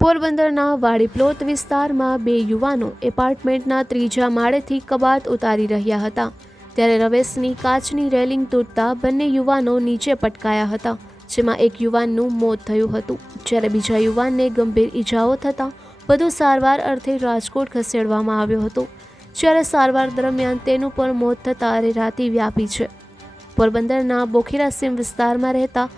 પોરબંદરના વાડીપ્લોત વિસ્તારમાં બે યુવાનો એપાર્ટમેન્ટના ત્રીજા માળેથી કબાટ ઉતારી રહ્યા હતા. ત્યારે રવેશની કાચની રેલિંગ તૂટતા બંને યુવાનો નીચે પટકાયા હતા, જેમાં એક યુવાનનું મોત થયું હતું. જ્યારે બીજા યુવાનને ગંભીર ઈજાઓ થતાં વધુ સારવાર અર્થે રાજકોટ ખસેડવામાં આવ્યો હતો. જ્યારે સારવાર દરમિયાન તેનું પણ મોત થતાં રેરાતી વ્યાપી છે. પોરબંદરના બોખીરા વિસ્તારમાં રહેતા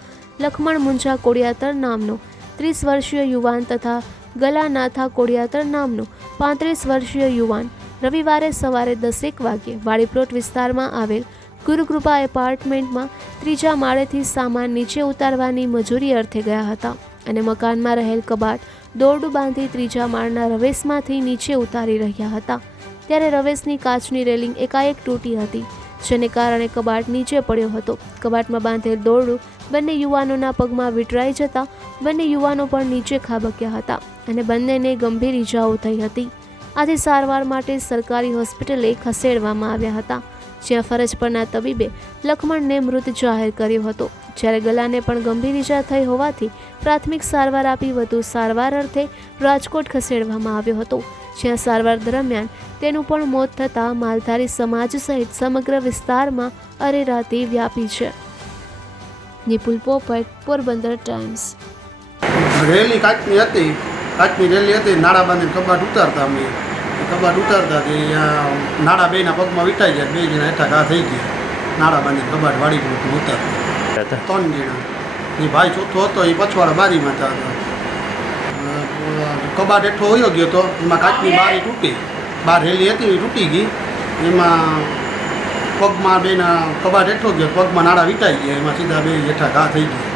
લખમણ મુંજા કોડિયાતર નામનો ત્રીસ વર્ષીય યુવાન તથા ગલાનાથા કોડિયાતર નામનો પાંત્રીસ વર્ષીય યુવાન રવિવારે સવારે દસેક વાગ્યે વાડીપ્લોટ વિસ્તારમાં આવેલ ગુરુકૃપા એપાર્ટમેન્ટમાં ત્રીજા માળેથી સામાન નીચે ઉતારવાની મજૂરી અર્થે ગયા હતા અને મકાનમાં રહેલ કબાટ દોરડું બાંધી ત્રીજા માળના રવેશમાંથી નીચે ઉતારી રહ્યા હતા. ત્યારે રવેશની કાચની રેલિંગ એકાએક તૂટી હતી. જેને કારણે કબાટ નીચે પડ્યો હતો. કબાટમાં બાંધેલ દોરડું બંને યુવાનોના પગમાં વિટરાઈ જતા બંને યુવાનો પણ નીચે ખાબક્યા હતા અને બંનેને ગંભીર ઈજાઓ થઈ હતી. આથી સારવાર માટે સરકારી હોસ્પિટલે ખસેડવામાં આવ્યા હતા, જ્યાં ફરજ પરના તબીબે લખમણને મૃત જાહેર કર્યો હતો. જ્યારે ગલાને પણ ગંભીર ઈજા થઈ હોવાથી પ્રાથમિક સારવાર આપી વધુ સારવાર અર્થે રાજકોટ ખસેડવામાં આવ્યો હતો. જ્યાં સારવાર દરમિયાન તેનું પણ મોત થતાં માલધારી સમાજ સહિત સમગ્ર વિસ્તારમાં અરેરાતી વ્યાપી છે. નિપુલ પોપટ પોરબંદર ટાઈમ્સ. રેલી કાચની હતી. કાચની રેલી હતી. નાળા બાંધીને કબાટ ઉતારતા અમે. કબાટ ઉતારતા તે અહીંયા નાળા બેના પગમાં વિટાઈ ગયા. બે જણા હેઠા ઘા થઈ ગયા. નાળા બાંધીને કબાટ વાળી ગયું ઉતારતા. હતા ત્રણ જણા. એ ભાઈ ચોથો હતો એ પછવાડા બારીમાં હતા કબાટ એઠો હોયો ગયો હતો એમાં કાચની બારી તૂટી. બાર રેલી હતી એ તૂટી ગઈ. એમાં પગમાં બેના કબાટ એઠો ગયો પગમાં નાળા વિટાઈ ગયા એમાં સીધા બે જેઠા ઘા થઈ ગયા.